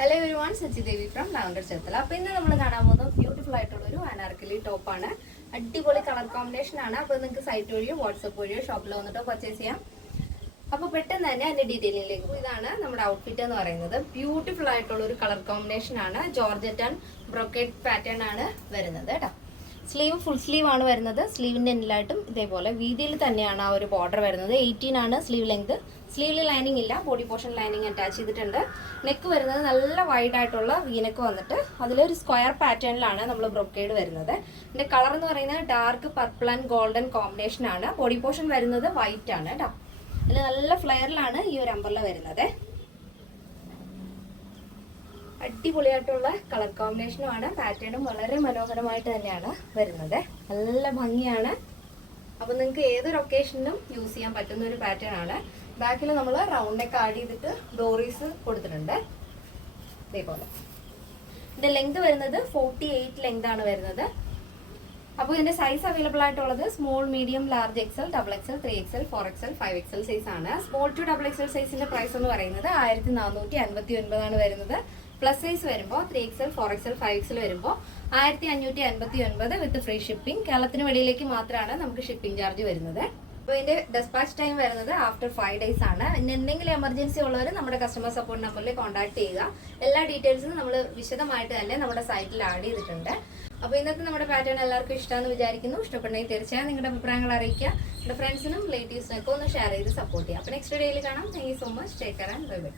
Hello everyone, Sachi Devi from lavender Cherthala. അപ്പോൾ ഇന്ന് നമ്മൾ കാണാൻ പോകുന്നത് ബ്യൂട്ടിഫുൾ ആയിട്ടുള്ള ഒരു അനാർക്കലി ടോപ്പാണ്. അടിപൊളി കളർ കോമ്പിനേഷൻ ആണ്. അപ്പോൾ നിങ്ങൾക്ക് സൈറ്റ് വഴിയോ വാട്സപ്പ് വഴിയോ ഷോപ്പിൽ വന്നിട്ടോ പർച്ചേസ് ചെയ്യാം. അപ്പോൾ പെട്ടെന്ന് തന്നെ അതിന്റെ ഡീറ്റെയിലിംഗിലേക്ക് പോകും. ഇതാണ് നമ്മുടെ ഔട്ട്ഫിറ്റ് എന്ന് പറയുന്നത്. ബ്യൂട്ടിഫുൾ ആയിട്ടുള്ള ഒരു കളർ കോമ്പിനേഷൻ ആണ്. ജോർജറ്റ് ആൻഡ് ബ്രോക്കേഡ് പാറ്റേൺ ആണ് വരുന്നത് കേട്ടോ. സ്ലീവ് ഫുൾ സ്ലീവ് ആണ് വരുന്നത്. സ്ലീവിന്റെ എൻഡിലായിട്ടും ഇതേപോലെ വീതിയിൽ തന്നെയാണ് ആ ഒരു ബോർഡർ വരുന്നത്. 18 ആണ് സ്ലീവ് ലെങ്ത്. സ്ലീവിൽ ലൈനിങ് ഇല്ല, ബോഡി പോർഷൻ ലൈനിങ് അറ്റാച്ച് ചെയ്തിട്ടുണ്ട്. നെക്ക് വരുന്നത് നല്ല വൈഡ് ആയിട്ടുള്ള വീനെക്ക് വന്നിട്ട് അതിലൊരു സ്ക്വയർ പാറ്റേണിലാണ് നമ്മൾ ബ്രൊക്കേഡ് വരുന്നത്. ഇതിന്റെ കളർ എന്ന് പറയുന്നത് dark purple and golden combination ആണ്. ബോഡി പോർഷൻ വരുന്നത് വൈറ്റ് ആണ് കേട്ടോ. അതിൽ നല്ല ഫ്ലെയറിലാണ് ഈ ഒരു അംബ്രല്ല വരുന്നത്. അടിപൊളിയായിട്ടുള്ള കളർ കോമ്പിനേഷനുമാണ്. പാറ്റേണും വളരെ മനോഹരമായിട്ട് തന്നെയാണ് വരുന്നത്. നല്ല ഭംഗിയാണ്. അപ്പൊ നിങ്ങൾക്ക് ഏതൊരു ഒക്കേഷനിലും യൂസ് ചെയ്യാൻ പറ്റുന്ന ഒരു പാറ്റേൺ ആണ്. ബാക്കിൽ നമ്മൾ റൗണ്ട് നെക്ക് ആഡ് ചെയ്തിട്ട് ഡോറീസ് കൊടുത്തിട്ടുണ്ട്. ഇതേപോലെ ഇതിന്റെ ലെങ്ത് വരുന്നത് 48 ലെങ്ത് ആണ് വരുന്നത്. അപ്പോൾ ഇതിന്റെ സൈസ് അവൈലബിൾ ആയിട്ടുള്ളത് small, medium, large, XL, double XL, 3XL, 4XL, 5XL size ആണ്. സ്മോൾ ടു ഡബിൾ എക്സൽ സൈസിന്റെ പ്രൈസ് എന്ന് പറയുന്നത് 1459 ആണ് വരുന്നത്. പ്ലസ് സൈസ് വരുമ്പോൾ 3XL, 4XL, 5XL വരുമ്പോൾ 1559 വിത്ത് ഫ്രീ ഷിപ്പിംഗ്. കേരളത്തിന് വെളിയിലേക്ക് മാത്രമാണ് നമുക്ക് ഷിപ്പിംഗ് ചാർജ് വരുന്നത്. അപ്പോൾ ഇതിന്റെ ഡെസ്പാച്ച് ടൈം വരുന്നത് ആഫ്റ്റർ 5 days ആണ്. ഇനി എന്തെങ്കിലും എമർജൻസി ഉള്ളവർ നമ്മുടെ കസ്റ്റമർ സപ്പോർട്ട് നമ്പറിൽ കോൺടാക്ട് ചെയ്യുക. എല്ലാ ഡീറ്റെയിൽസും നമ്മൾ വിശദമായിട്ട് തന്നെ നമ്മുടെ സൈറ്റിൽ ആഡ് ചെയ്തിട്ടുണ്ട്. അപ്പോൾ ഇന്നത്തെ നമ്മുടെ പാറ്റേൺ എല്ലാവർക്കും ഇഷ്ടമാണെന്ന് വിചാരിക്കുന്നു. ഇഷ്ടപ്പെട്ടെങ്കിൽ തീർച്ചയായും നിങ്ങളുടെ അഭിപ്രായങ്ങൾ അറിയിക്കുക. നിങ്ങളുടെ ഫ്രണ്ട്സിനും റിലേറ്റീവ്സിനൊക്കെ ഒന്ന് ഷെയർ ചെയ്ത് സപ്പോർട്ട് ചെയ്യുക. അപ്പോൾ നെക്സ്റ്റ് വീഡിയോയിൽ കാണാം. Thank you so much. Take care and bye bye.